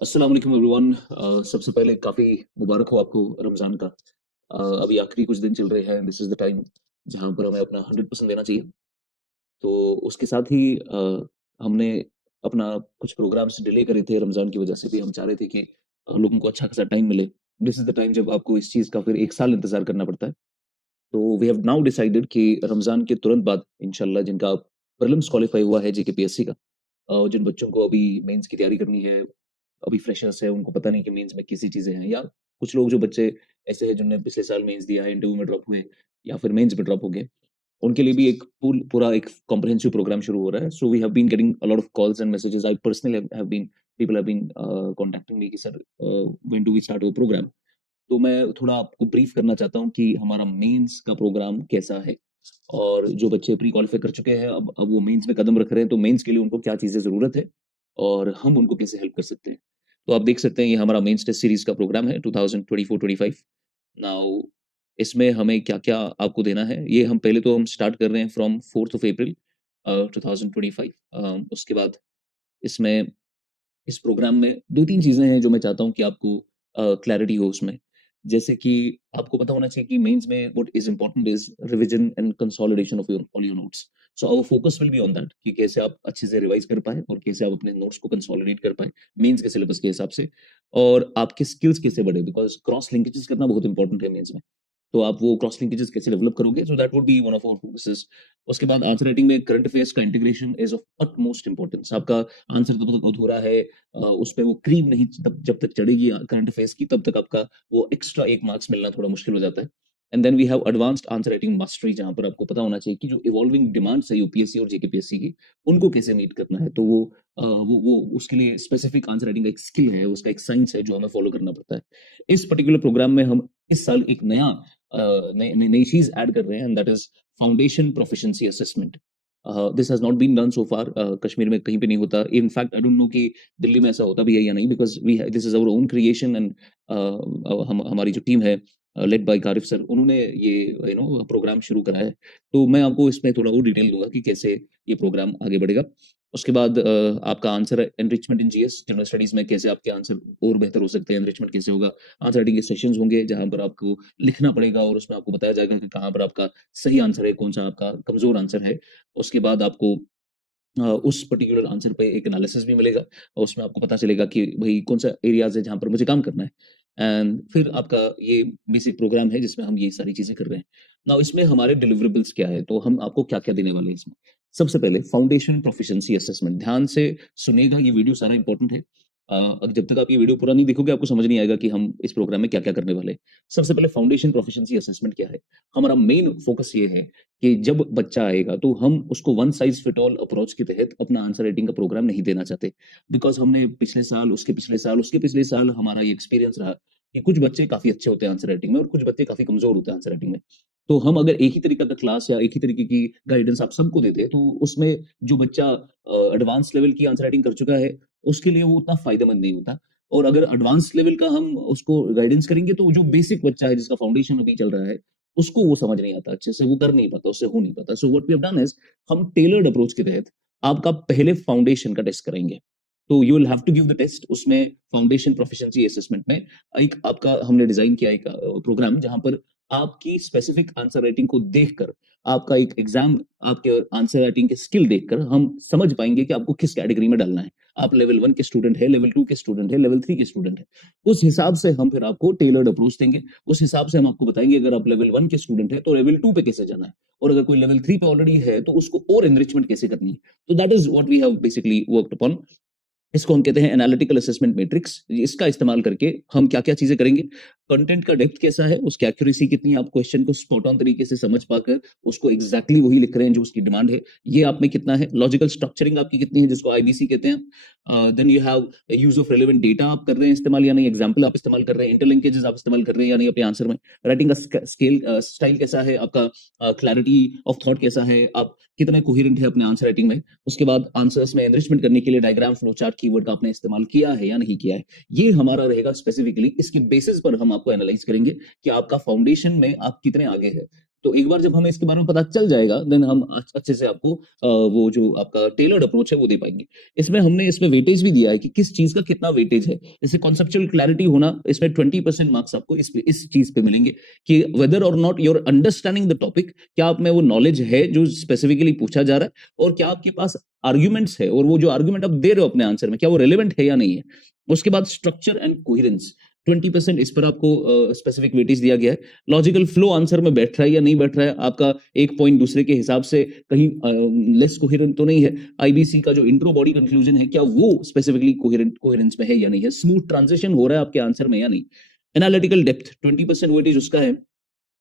अस्सलाम वालेकुम एवरीवन। सबसे पहले काफ़ी मुबारक हो आपको रमज़ान का। अभी आखिरी कुछ दिन चल रहे हैं, दिस इज़ द टाइम जहाँ पर हमें अपना 100% देना चाहिए। तो उसके साथ ही हमने अपना कुछ प्रोग्राम्स डिले करे थे रमज़ान की वजह से भी। हम चाह रहे थे कि लोगों को अच्छा खासा टाइम मिले। दिस इज़ द टाइम जब आपको इस चीज़ का फिर 1 साल इंतज़ार करना पड़ता है। तो वी हैव नाउ डिसाइडेड कि रमज़ान के तुरंत बाद इंशाल्लाह जिनका प्रीलिम्स क्वालीफाई हुआ है जेकेपीएससी का, जिन बच्चों को अभी मेंस की तैयारी करनी है, अभी फ्रेशर्स है, उनको पता नहीं कि मेंस में कैसी चीज़ें हैं, या कुछ लोग जो बच्चे ऐसे हैं जिन्होंने पिछले साल मेंस दिया है, इंटरव्यू में ड्रॉप हुए या फिर मेंस में ड्रॉप हो गए, उनके लिए भी एक पूरा एक कॉम्प्रिहेंसिव प्रोग्राम शुरू हो रहा है। So we have been getting a lot of calls and messages. I personally have been people have been contacting me कि sir when do we start our programme. तो मैं थोड़ा आपको ब्रीफ करना चाहता हूँ कि हमारा मेंस का प्रोग्राम कैसा है, और जो बच्चे प्री क्वालीफाई कर चुके हैं, अब वो मेंस में कदम रख रहे हैं, तो मेंस के लिए उनको क्या चीज़ें ज़रूरत है और हम उनको कैसे हेल्प कर सकते हैं। तो आप देख सकते हैं ये हमारा मेंस टेस्ट सीरीज़ का प्रोग्राम है 2024-25। नाउ इसमें हमें क्या-क्या आपको देना है, ये हम स्टार्ट कर रहे हैं फ्रॉम 4th ऑफ अप्रैल 2025। उसके बाद इसमें इस प्रोग्राम में 2-3 चीज़ें हैं जो मैं चाहता हूँ कि आपको क्लैरिटी हो उसमें। जैसे कि आपको पता होना चाहिए कि मेंस में what is important is revision and consolidation of your all your notes. So our focus will be on that कि कैसे आप अच्छे से रिवाइज़ कर पाएँ और कैसे आप अपने नोट्स को कंसोलिडेट कर पाएँ, मेंस के सिलेबस के हिसाब से, और आपके स्किल्स कैसे बढ़े, बिकॉज़ क्रॉस लिंकेजेस करना बहुत इम्पोर्टेंट है मेंस में। तो आप वो क्रॉस लिंकेजेस कैसे डेवलप करोगे, so that would be one of our focuses. उसके बाद आंसर राइटिंग में करंट अफेयर्स का integration is of utmost importance. आपका आंसर तब तक अधूरा है, उसपे वो क्रीम नहीं तब जब तक चढ़ेगी करंट अफेयर्स की, तब तक आपका वो एक्स्ट्रा 1 मार्क्स मिलना थोड़ा मुश्किल हो जाता है। And then we have advanced answer writing mastery, जहाँ पर आपको पता होना चाहिए कि जो इवॉल्विंग डिमांड्स है यूपीएससी और जेकेपीएससी की, उनको कैसे मीट करना है। तो वो उसके लिए स्पेसिफिक आंसर राइटिंग का एक स्किल है, उसका एक साइंस है जो हमें फॉलो करना पड़ता है। इस पर्टिकुलर प्रोग्राम में हम इस साल एक नया नई चीज़ ऐड कर रहे हैं, and that is foundation proficiency assessment. This has not been done so far. Kashmir में कहीं पे नहीं होता। In fact I don't know कि दिल्ली में ऐसा होता भी है या नहीं, because this is our own creation, and हम हमारी जो टीम है लेड बाय कारिफ सर, उन्होंने ये प्रोग्राम शुरू करा है। तो मैं आपको इसमें थोड़ा और डिटेल दूँगा कि कैसे ये प्रोग्राम आगे बढ़ेगा। उसके बाद आपका answer enrichment in GS general studies में कैसे आपके आंसर और बेहतर हो सकते हैं, एनरिचमेंट कैसे होगा। आंसर राइटिंग के सेशंस होंगे जहाँ पर आपको लिखना पड़ेगा और उसमें आपको बताया जाएगा कि कहाँ पर आपका सही आंसर है, कौन-सा आपका कमज़ोर आंसर है। उसके बाद आपको उस पर्टिकुलर आंसर पे एक एनालिसिस भी मिलेगा, और उसमें आपको पता चलेगा कि भई कौन-सा एरियाज़ है जहाँ पर मुझे काम करना है। एंड फिर आपका ये बेसिक प्रोग्राम है जिसमें हम ये सारी चीज़ें कर रहे हैं। नाउ इसमें हमारे डिलिवरेबल्स क्या है, तो हम आपको क्या-क्या देने वाले हैं इसमें। सबसे पहले फाउंडेशन प्रोफिशिएंसी असेसमेंट, ध्यान से सुनिएगा, ये वीडियो सारा इम्पोर्टेंट है। जब तक आप ये वीडियो पूरा नहीं देखोगे आपको समझ नहीं आएगा कि हम इस प्रोग्राम में क्या-क्या करने वाले हैं। सबसे पहले फाउंडेशन प्रोफिशिएंसी असेसमेंट क्या है? हमारा मेन फोकस ये है कि जब बच्चा आएगा तो हम उसको one size fit all approach के तहत अपना आंसर राइटिंग का प्रोग्राम नहीं देना चाहते, बिकॉज हमने पिछले साल, उसके पिछले साल, उसके पिछले साल हमारा ये एक्सपीरियंस रहा कि कुछ बच्चे काफी अच्छे होते हैं आंसर राइटिंग में और कुछ बच्चे काफी कमजोर होते हैं आंसर राइटिंग में। तो हम अगर एक ही तरीका का क्लास या एक ही तरीके की गाइडेंस आप सबको देते तो उसमें जो बच्चा एडवांस लेवल की आंसर राइटिंग कर चुका है उसके लिए वो उतना फायदेमंद नहीं होता। और अगर एडवांस लेवल का हम उसको गाइडेंस करेंगे तो जो बेसिक बच्चा है जिसका फाउंडेशन अभी चल रहा है उसको वो समझ नहीं आता अच्छे से, वो कर नहीं पाता, उससे हो नहीं पाता। So what we have done is हम टेलर्ड अप्रोच के तहत आपका पहले फाउंडेशन का टेस्ट कराएंगे। तो you will have to give the test. उसमें फाउंडेशन प्रोफिशिएंसी असेसमेंट में एक आपका हमने डिजाइन किया एक प्रोग्राम जहां पर आपकी स्पेसिफिक आंसर राइटिंग को देखकर आपका एक एग्जाम, आपके आंसर राइटिंग के स्किल देखकर हम समझ पाएंगे कि आपको किस कैटेगरी में डालना है। आप लेवल 1 के स्टूडेंट है, लेवल 2 के स्टूडेंट है, लेवल 3 के स्टूडेंट है, उस हिसाब से हम फिर आपको टेलर्ड अप्रोच देंगे। उस हिसाब से हम आपको बताएंगे अगर आप लेवल 1 के स्टूडेंट है तो लेवल 2 पे कैसे जाना है, और अगर कोई लेवल 3 पे ऑलरेडी है तो उसको और एनरिचमेंट कैसे करनी है। तो that is what we have basically worked upon. इसको हम कहते हैं एनालिटिकल असेसमेंट मैट्रिक्स। इसका इस्तेमाल करके हम क्या-क्या चीजें करेंगे, कंटेंट का डेप्थ कैसा है, उसकी एक्यूरेसी कितनी है, आप क्वेश्चन को स्पॉट ऑन तरीके से समझ पाकर उसको एग्जैक्टली वही लिख रहे हैं जो उसकी डिमांड है, ये आप में कितना है, लॉजिकल स्ट्रक्चरिंग आपकी कितनी है जिसको आईबीसी कहते हैं। Then you have use of relevant data आप कर रहे हैं इस्तेमाल या नहीं, एग्जाम्पल आप इस्तेमाल कर रहे हैं, इंटरलिंकेजेस आप इस्तेमाल कर रहे हैं या नहीं अपने आंसर में, राइटिंग का स्केल स्टाइल कैसा है आपका, क्लैरिटी ऑफ थॉट कैसा है, आप कितने कोहेरेंट है अपने आंसर राइटिंग में। उसके बाद आंसर्स में एनरिचमेंट करने के लिए डायग्राम, फ्लो चार्ट, कीवर्ड का आपने इस्तेमाल किया है या नहीं किया है, ये हमारा रहेगा स्पेसिफिकली। इसके बेसिस पर हम आपको एनालाइज करेंगे कि आपका फाउंडेशन में आप कितने आगे हैं। तो एक बार जब हमें इसके बारे में पता चल जाएगा, देन हम अच्छे से आपको वो जो आपका टेलर्ड अप्रोच है वो दे पाएंगे। इसमें वेटेज भी दिया है कि किस चीज का कितना वेटेज है। जैसे कॉन्सेप्चुअल क्लैरिटी होना, इसमें 20% मार्क्स आपको इस चीज पे मिलेंगे कि वेदर और not your understanding the topic, क्या आप में वो नॉलेज है जो स्पेसिफिकली पूछा जा रहा है, और क्या आपके पास आर्ग्यूमेंट्स है, और वो जो आर्ग्यूमेंट आप दे रहे हो अपने आंसर में क्या वो रेलेवेंट है या नहीं है। उसके बाद स्ट्रक्चर एंड कोहेरेंस, 20% इस पर आपको स्पेसिफिक वेटेज दिया गया है। लॉजिकल फ्लो आंसर में बैठ रहा है या नहीं बैठ रहा है, आपका एक पॉइंट दूसरे के हिसाब से कहीं लेस कोहेरेंट तो नहीं है। आईबीसी का जो इंट्रो बॉडी कंक्लूजन है, क्या वो स्पेसिफिकली कोहेरेंस में है या नहीं है। स्मूथ ट्रांजिशन हो रहा है आपके आंसर में या नहीं। एनालिटिकल डेप्थ 20% वेटेज उसका है,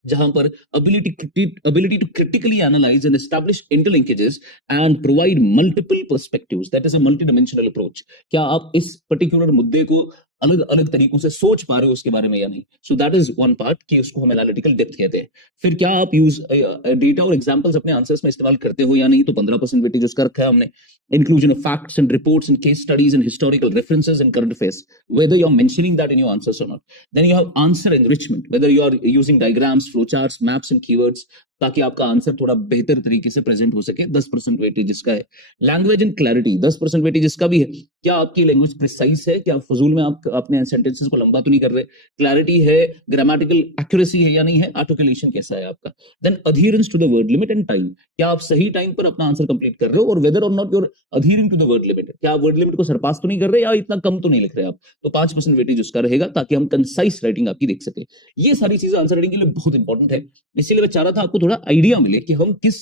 जहां पर ability to critically analyze and establish interlinkages and provide multiple perspectives, that is a multidimensional approach। क्या आप इस पर्टिकुलर मुद्दे को अलग अलग तरीकों से सोच पा रहे हो उसके बारे में या नहीं। So that is one part कि उसको हम एनालिटिकल डेप्थ कहते हैं। फिर क्या आप यूज डेटा और एग्जांपल्स अपने आंसर्स में इस्तेमाल करते हो या नहीं, तो 15% वेटेज उसका रखा है हमने। Inclusion of facts and reports and case studies and historical references and current affairs, whether you are mentioning that in your answers or not। then you have answer enrichment, whether you are using diagrams, flowcharts, maps and keywords, ताकि आपका answer थोड़ा बेहतर तरीके से present हो सके। 10% weightage इसका है। लैंग्वेज एंड क्लैरिटी 10% वेटेज इसका भी है। क्या आपकी लैंग्वेज प्रिसाइज है, क्या फजूल में आप अपने सेंटेंसेस को लंबा तो नहीं कर रहे। क्लैरिटी है, ग्रामेटिकल एक्यूरेसी है या नहीं है, आर्टिकुलेशन कैसा है आपका। Then adherence to the word limit and time, क्या आप सही टाइम पर अपना आंसर कंप्लीट कर रहे हो, और वेदर और not your adhering to the word limit, क्या आप वर्ड लिमिट को सरपास तो नहीं कर रहे या इतना कम तो नहीं लिख रहे आप। तो 5% वेटेज उसका रहेगा, ताकि हम कंसाइज राइटिंग आपकी देख सके। ये सारी चीजें आंसर राइटिंग के लिए बहुत इंपॉर्टेंट है। इसीलिए मैं चाह रहा था आपको थोड़ा आइडिया मिले कि हम किस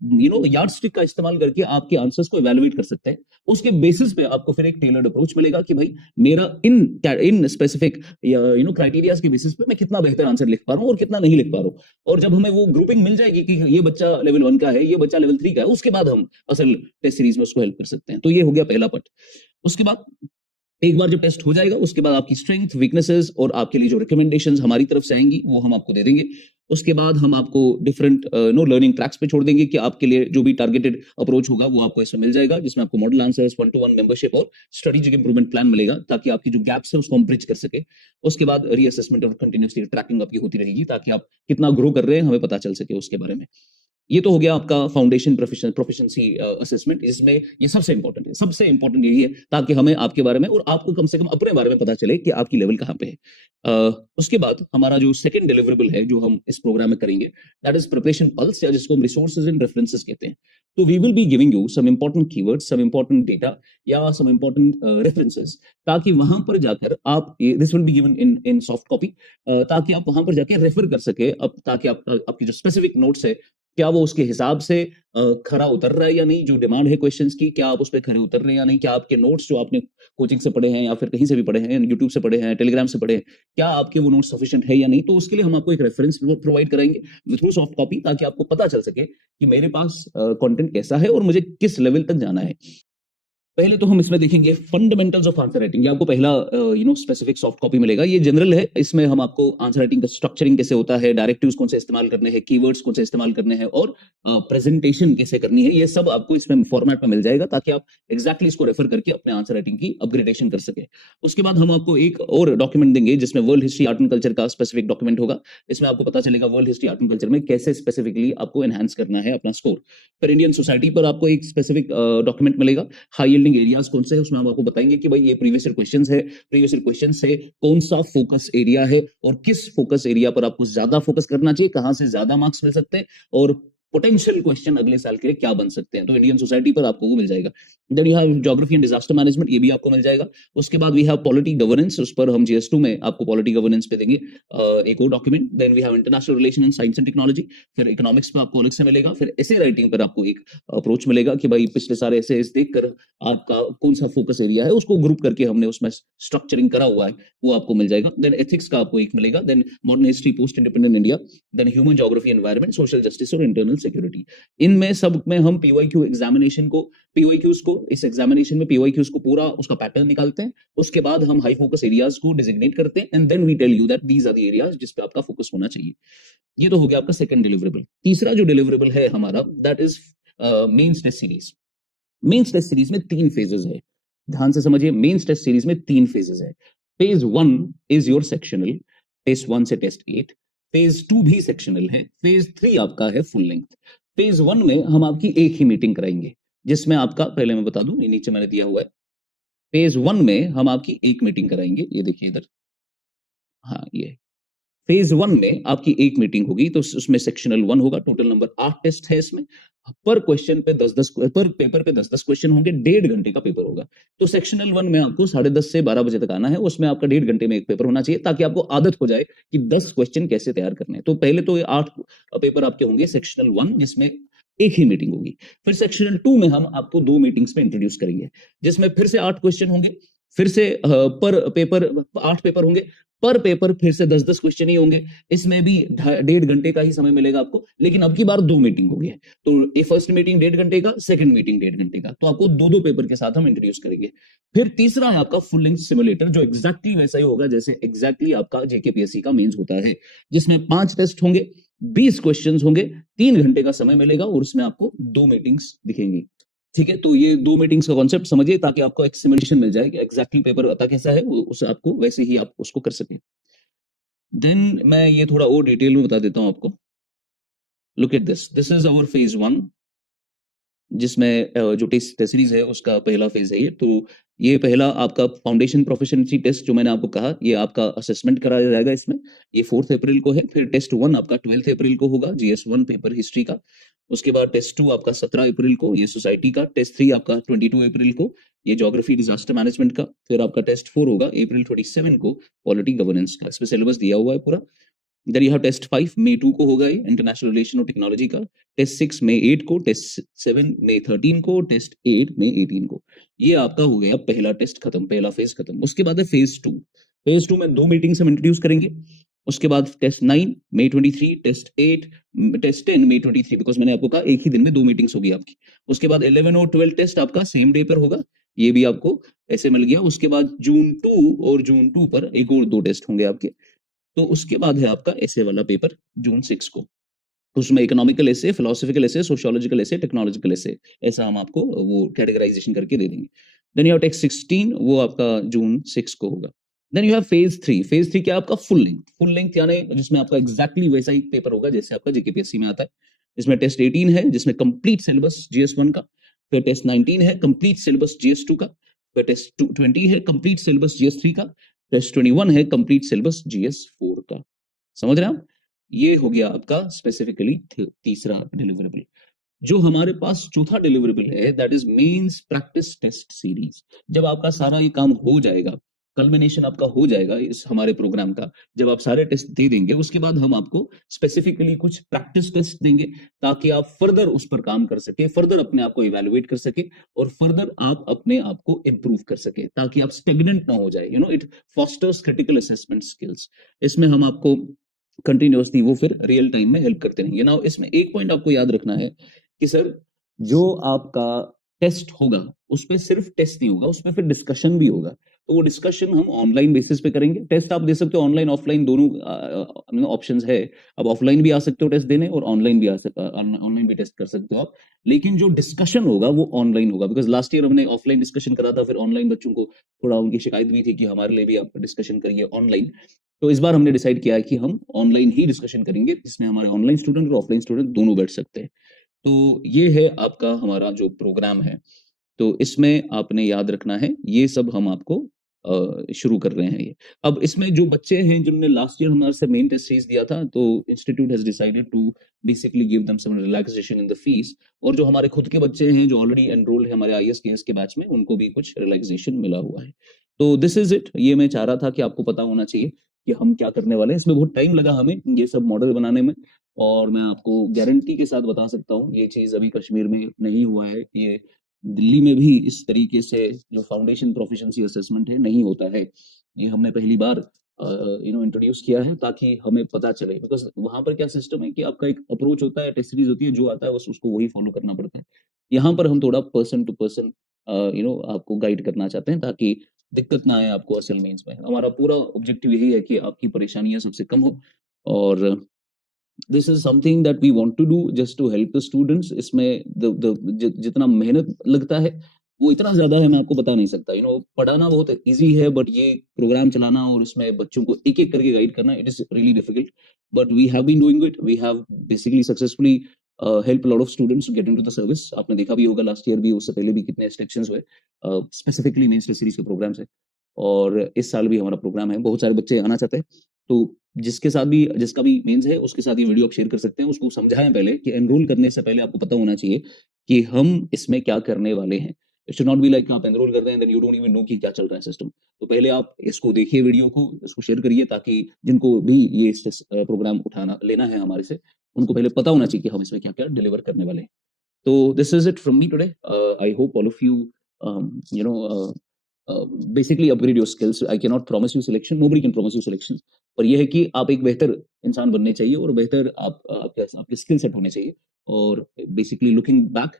यार्डस्टिक का इस्तेमाल करके आपके आंसर्स को इवैल्यूएट कर सकते हैं। उसके बेसिस पे आपको फिर एक टेलर्ड अप्रोच मिलेगा कि भाई मेरा इन स्पेसिफिक क्राइटेरियाज के बेसिस पे मैं कितना बेहतर आंसर लिख पा रहा हूं और कितना नहीं लिख पा रहा हूं। और जब हमें वो ग्रुपिंग मिल जाएगी कि ये बच्चा लेवल 1 का है, ये बच्चा लेवल 3 का है, उसके बाद हम असल टेस्ट सीरीज में उसको हेल्प कर सकते हैं। तो ये हो गया पहला पार्ट। उसके बाद एक बार जब टेस्ट हो जाएगा, उसके बाद आपकी स्ट्रेंथ, वीकनेसेस और आपके लिए जो रिकमेंडेशंस हमारी तरफ से आएंगी वो हम आपको दे देंगे। उसके बाद हम आपको डिफरेंट लर्निंग ट्रैक्स पे छोड़ देंगे कि आपके लिए जो भी टारगेटेड अप्रोच होगा वो आपको इसमें मिल जाएगा, जिसमें आपको मॉडल आंसर्स, 1-to-1 मेंबरशिप और स्ट्रेटेजिक इंप्रूवमेंट प्लान मिलेगा, ताकि आपकी जो गैप्स है उसको हम ब्रिज कर सके। उसके बाद रीअसेसमेंट और कंटिन्यूसली ट्रैकिंग आपकी होती रहेगी, ताकि आप कितना ग्रो कर रहे हैं हमें पता चल सके उसके बारे में। ये तो हो गया आपका फाउंडेशन प्रोफिशिएंसी असेसमेंट। इसमें ये सबसे इंपॉर्टेंट है, सबसे इंपॉर्टेंट यही है, ताकि हमें आपके बारे में और आपको कम से कम अपने बारे में पता चले कि आपकी लेवल कहाँ पे है। उसके बाद हमारा जो सेकंड डिलीवरेबल है जो हम इस प्रोग्राम में करेंगे, दैट इज प्रिपरेशन पल्स, या जिसको हम रिसोर्सेज एंड रेफरेंसेस कहते हैं। तो we will be giving you some important keywords, some important data या सम इंपॉर्टेंट रेफरेंसेस, ताकि वहां पर जाकर आप, this will be given in soft copy, ताकि आप वहां पर जाके रेफर कर सके, ताकि आपकी जो स्पेसिफिक नोट्स है क्या वो उसके हिसाब से खरा उतर रहा है या नहीं, जो डिमांड है क्वेश्चंस की क्या आप उस पर खरे उतर रहे हैं या नहीं, क्या आपके नोट्स जो आपने कोचिंग से पढ़े हैं या फिर कहीं से भी पढ़े हैं, यूट्यूब से पढ़े हैं, टेलीग्राम से पढ़े हैं, क्या आपके वो नोट्स सफिशिएंट है या नहीं। तो उसके लिए हम आपको एक रेफरेंस प्रोवाइड कराएंगे थ्रू सॉफ्ट कॉपी, ताकि आपको पता चल सके कि मेरे पास कंटेंट कैसा है और मुझे किस लेवल तक जाना है। पहले तो हम इसमें देखेंगे फंडामेंटल्स ऑफ आंसर राइटिंग। ये आपको पहला स्पेसिफिक सॉफ्ट कॉपी मिलेगा, ये जनरल है। इसमें हम आपको आंसर राइटिंग का स्ट्रक्चरिंग कैसे होता है, डायरेक्टिव्स कौन से इस्तेमाल करने हैं, कीवर्ड्स कौन से इस्तेमाल करने हैं, और प्रेजेंटेशन कैसे करनी है, ये सब आपको इसमें फॉर्मेट में मिल जाएगा, ताकि आप एक्जैक्टली इसको रेफर करके अपने आंसर राइटिंग की अपग्रेडेशन कर सके। उसके बाद हम आपको एक और डॉक्यूमेंट देंगे, जिसमें world history art and culture का स्पेसिफिक डॉक्यूमेंट होगा। इसमें आपको पता चलेगा world history art and culture में कैसे स्पेसिफिकली आपको एनहांस करना है अपना स्कोर। फिर इंडियन सोसाइटी पर आपको एक स्पेसिफिक डॉक्यूमेंट मिलेगा। हाई यील्डिंग एरियाज कौन से है, उसमें हम आपको बताएंगे कि भाई ये प्रीवियस ईयर क्वेश्चंस है, प्रीवियस ईयर क्वेश्चन से कौन सा फोकस एरिया है और किस फोकस एरिया पर आपको ज्यादा फोकस करना चाहिए, कहां से ज्यादा मार्क्स मिल सकते हैं, और पोटेंशियल क्वेश्चन अगले साल के लिए क्या बन सकते हैं। तो इंडियन सोसाइटी पर आपको वो मिल जाएगा। Then you have geography and disaster management, ये भी आपको मिल जाएगा। उसके बाद वी हैव पॉलिटी गवर्नेंस, उस पर हम GS2 में आपको पॉलिटी गवर्नेंस पे देंगे एक और document. Then we have international relation and science and technology, फिर इकोनॉमिक्स पे आपको अलग से मिलेगा। फिर ऐसे राइटिंग पर आपको एक अप्रोच मिलेगा कि भाई पिछले सारे ऐसे देखकर आपका कौन सा फोकस एरिया है, उसको ग्रुप करके हमने उसमें स्ट्रक्चरिंग करा हुआ है, वो आपको मिल जाएगा। देन एथिक्स का आपको एक मिलेगा। Then modern history, post independent India, then human geography, environment, social justice और इंटरनल सिक्योरिटी। इनमें सब में हम PYQ एग्जामिनेशन को, PYQs को, इस एग्जामिनेशन में PYQs को पूरा उसका पैटर्न निकालते हैं। उसके बाद हम हाई फोकस एरियाज को डिजिग्नेट करते हैं, and then we tell you that these are the areas जिस पे आपका फोकस होना चाहिए। ये तो हो गया आपका सेकंड डिलीवरेबल। तीसरा जो डिलीवरेबल है हमारा, that is mains test series. Mains test series में 3 फेजेस है, ध्यान से समझिए। मेंस टेस्ट सीरीज में 3 फेजेस है। Phase 1 is your sectional, test 1 से टेस्ट 8। फेज 2 भी सेक्शनल है, फेज 3 आपका है फुल लेंथ। फेज 1 में हम आपकी एक ही मीटिंग कराएंगे, जिसमें आपका, पहले मैं बता दूं, ये नीचे मैंने दिया हुआ है, फेज 1 में हम आपकी एक मीटिंग कराएंगे, ये देखिए इधर, हाँ ये फेज 1 में आपकी एक मीटिंग होगी, तो उसमें सेक्शनल 1 होगा, टोटल नंबर 8 टेस्ट है इसमें, पर क्वेश्चन पे 10-10, पर पेपर पे 10-10 क्वेश्चन होंगे, 1.5 घंटे का पेपर होगा। तो सेक्शनल 1 में आपको 10:30 से 12 बजे तक आना है, उसमें आपका 1.5 घंटे में एक पेपर होना चाहिए, ताकि आपको आदत हो जाए कि 10 क्वेश्चन कैसे तैयार करने हैं। तो पहले तो ये 8 पेपर आपके होंगे सेक्शनल 1, जिसमें एक ही मीटिंग होगी। फिर सेक्शनल 2 में हम आपको 2 मीटिंग्स में इंट्रोड्यूस करेंगे, जिसमें फिर से 8 क्वेश्चन होंगे, फिर से पर पेपर 8 पेपर होंगे, पर पेपर फिर से 10-10 क्वेश्चन ही होंगे, इसमें भी 1.5 घंटे का ही समय मिलेगा आपको, लेकिन अब की बार 2 मीटिंग होगी। तो ये फर्स्ट मीटिंग 1.5 घंटे का, सेकंड मीटिंग 1.5 घंटे का, तो आपको 2-2 पेपर के साथ हम इंट्रोड्यूस करेंगे। फिर तीसरा है आपका फुल लेंथ सिमुलेटर, जो एग्जैक्टली वैसा ही होगा जैसे एग्जैक्टली आपका जेकेपीएससी का मेंस होता है, जिसमें 5 टेस्ट होंगे, 20 क्वेश्चन होंगे, 3 घंटे का समय मिलेगा, और उसमें आपको 2 मीटिंग्स दिखेंगी। ठीक है, तो ये 2 मीटिंग्स का कॉन्सेप्ट समझिए, ताकि आपको एक सिमुलेशन मिल जाए कि एग्जैक्टली पेपर आता कैसा है, उसे आपको वैसे ही आप उसको कर सकें। देन मैं ये थोड़ा और डिटेल में बता देता हूं आपको। Look at this is our phase 1, जिसमें जो टेस्ट सीरीज है उसका पहला फेज है ये। तो ये पहला आपका फाउंडेशन प्रोफिशिएंसी टेस्ट, जो मैंने आपको कहा, ये आपका असेसमेंट कराया जाएगा इसमें, ये 4 अप्रैल को है। फिर टेस्ट 1 आपका 12 अप्रैल को होगा, GS1 पेपर हिस्ट्री का। उसके बाद टेस्ट 2 आपका 17 अप्रैल को, ये सोसाइटी का। टेस्ट 3 आपका 22 अप्रैल को, ये ज्योग्राफी डिजास्टर मैनेजमेंट का। फिर आपका टेस्ट 4 होगा अप्रैल 27 को, पॉलिटी गवर्नेंस का। इसमें सिलेबस दिया हुआ है पूरा। देन यू हैव टेस्ट 5 मई 2 को होगा, ये इंटरनेशनल रिलेशन और टेक्नोलॉजी का। टेस्ट 6 मई 8 को, टेस्ट 7 मई 13 को, टेस्ट 8 मई 18 को। ये आपका हो गया पहला टेस्ट खत्म, पहला फेज खत्म। उसके बाद है फेज 2। फेज 2 में 2 मीटिंग्स हम इंट्रोड्यूस करेंगे। उसके बाद test 9 May 23, test 8, test 10 May 23, because मैंने आपको कहा एक ही दिन में 2 मीटिंग्स होगी आपकी। उसके बाद 11 और 12 टेस्ट आपका सेम डे पर होगा, ये भी आपको ऐसे मिल गया। उसके बाद जून 2 और जून 2 पर एक और 2 टेस्ट होंगे आपके। तो उसके बाद है आपका ऐसे वाला पेपर जून 6 को। उसमें इकोनॉमिकल एसे, फिलोसॉफिकल एसे, सोशियोलॉजिकल एसे, टेक्नोलॉजिकल एसे, ऐसा हम आपको वो कैटेगराइजेशन करके दे देंगे। देन यू हैव टेक्स्ट 16, वो आपका जून 6 को होगा। Then you have phase 3। Phase 3 क्या आपका? Full length. फुल लेंथ यानी जिसमें आपका एग्जैक्टली वैसा ही पेपर होगा जैसे आपका जेकेपीएससी में आता है। इसमें टेस्ट 18 है, जिसमें कंप्लीट सिलेबस GS1 का। फिर टेस्ट 19 है, कंप्लीट सिलेबस GS2 का। फिर टेस्ट 20 है, कंप्लीट सिलेबस GS3 का। टेस्ट 21 है, कंप्लीट सिलेबस GS4 का। समझ रहे हैं आप? ये हो गया आपका स्पेसिफिकली तीसरा डिलीवरेबल। जो हमारे पास चौथा डिलीवरेबल है, that is mains practice test series. जब आपका सारा ये काम हो जाएगा, कल्मिनेशन आपका हो जाएगा इस हमारे प्रोग्राम का, जब आप सारे टेस्ट दे देंगे, उसके बाद हम आपको स्पेसिफिकली कुछ प्रैक्टिस टेस्ट देंगे, ताकि आप फर्दर उस पर काम कर सके, फर्दर अपने आप को इवेलुएट कर सके, और फर्दर आप अपने आप को इम्प्रूव कर सके, ताकि आप स्टेगनेंट ना हो जाए। You know, it fosters critical assessment skills. इसमें हम आपको कंटिन्यूअसली वो फिर रियल टाइम में हेल्प करते रहेंगे ना। इसमें एक पॉइंट आपको याद रखना है कि सर, जो आपका टेस्ट होगा उस पर सिर्फ टेस्ट नहीं होगा, उसमें फिर डिस्कशन भी होगा। तो वो डिस्कशन हम ऑनलाइन बेसिस पे करेंगे। टेस्ट आप दे सकते हो ऑनलाइन ऑफलाइन दोनों ऑप्शंस है। अब ऑफलाइन भी आ सकते हो टेस्ट देने, और ऑनलाइन भी ऑनलाइन भी टेस्ट कर सकते हो आप। लेकिन जो डिस्कशन होगा वो ऑनलाइन होगा, बिकॉज लास्ट ईयर हमने ऑफलाइन डिस्कशन करा था, फिर ऑनलाइन बच्चों को थोड़ा उनकी शिकायत भी थी कि हमारे लिए भी आप डिस्कशन करिए ऑनलाइन। तो इस बार हमने डिसाइड किया है कि हम ऑनलाइन ही डिस्कशन करेंगे, जिसमें हमारे ऑनलाइन स्टूडेंट और ऑफलाइन स्टूडेंट दोनों बैठ सकते हैं। तो ये है आपका हमारा जो प्रोग्राम है। तो इसमें आपने याद रखना है, ये सब हम आपको शुरू कर रहे हैं ये। अब इसमें जो बच्चे हैं जिन्होंने लास्ट ईयर हमारे से मेन टेस्ट सीरीज दिया था, तो institute has decided to basically give them some relaxation in the fees. और जो हमारे खुद के बच्चे हैं जो ऑलरेडी एनरोल्ड है हमारे IAS KS के बैच में, उनको भी कुछ रिलैक्सेशन मिला हुआ है। तो दिस इज इट। ये मैं चाह रहा था कि आपको पता होना चाहिए कि हम क्या करने वाले हैं। इसमें बहुत टाइम लगा हमें ये सब मॉडल बनाने में, और मैं आपको गारंटी के साथ बता सकता हूँ ये चीज अभी कश्मीर में नहीं हुआ है। ये दिल्ली में भी इस तरीके से जो फाउंडेशन प्रोफिशिएंसी असेसमेंट है नहीं होता है। ये हमने पहली बार इंट्रोड्यूस किया है, ताकि हमें पता चले। बिकॉज वहां पर क्या सिस्टम है कि आपका एक अप्रोच होता है, टेस्ट सीरीज होती है, जो आता है बस उसको वही फॉलो करना पड़ता है। यहाँ पर हम थोड़ा पर्सन टू पर्सन आपको गाइड करना चाहते हैं, ताकि दिक्कत ना आए आपको असल मेंस में। हमारा पूरा ऑब्जेक्टिव यही है कि आपकी परेशानियां सबसे कम हो, और this is something that we want to do just to help the students. इसमें जितना मेहनत लगता है वो इतना ज़्यादा है मैं आपको बता नहीं सकता। पढ़ाना बहुत ईज़ी है बट ये प्रोग्राम चलाना और उसमें बच्चों को एक-एक करके गाइड करना it is really difficult. But we have been doing it. We have basically successfully helped a lot of students to get into the service. आपने देखा भी होगा लास्ट ईयर भी, उससे पहले भी कितने सिलेक्शंस हुए स्पेसिफिकली मेंस टेस्ट सीरीज़ के प्रोग्राम से। और इस साल भी हमारा प्रोग्राम है। बहुत सारे बच्चे आना चाहते हैं। तो जिसका भी मेंस है उसके साथ ये वीडियो आप शेयर कर सकते हैं। उसको समझाएँ पहले कि एनरोल करने से पहले आपको पता होना चाहिए कि हम इसमें क्या करने वाले हैं। It should not be like आप एनरोल करते हैं then you don't even know कि क्या चल रहा है सिस्टम। तो पहले आप इसको देखिए वीडियो को, इसको शेयर करिए ताकि जिनको भी ये प्रोग्राम उठाना लेना है हमारे से, उनको पहले पता होना चाहिए कि हम इसमें क्या-क्या डिलीवर करने वाले हैं। So this is it from me today. I hope all of you, you know, basically upgrade your skills. I cannot promise you selection. Nobody can promise you selection. पर ये है कि आप एक बेहतर इंसान बनने चाहिए और बेहतर आपके स्किल सेट होने चाहिए। और बेसिकली लुकिंग बैक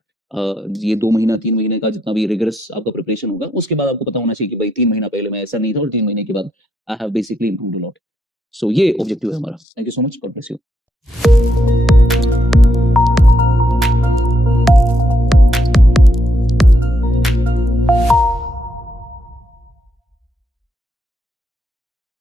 ये 2 महीना 3 महीने का जितना भी रिगरस आपका प्रिपरेशन होगा, उसके बाद आपको पता होना चाहिए कि भाई 3 महीना पहले मैं ऐसा नहीं था और 3 महीने के बाद I have basically improved a lot. So ये ऑब्जेक्टिव है हमारा। Thank you so much. God bless you.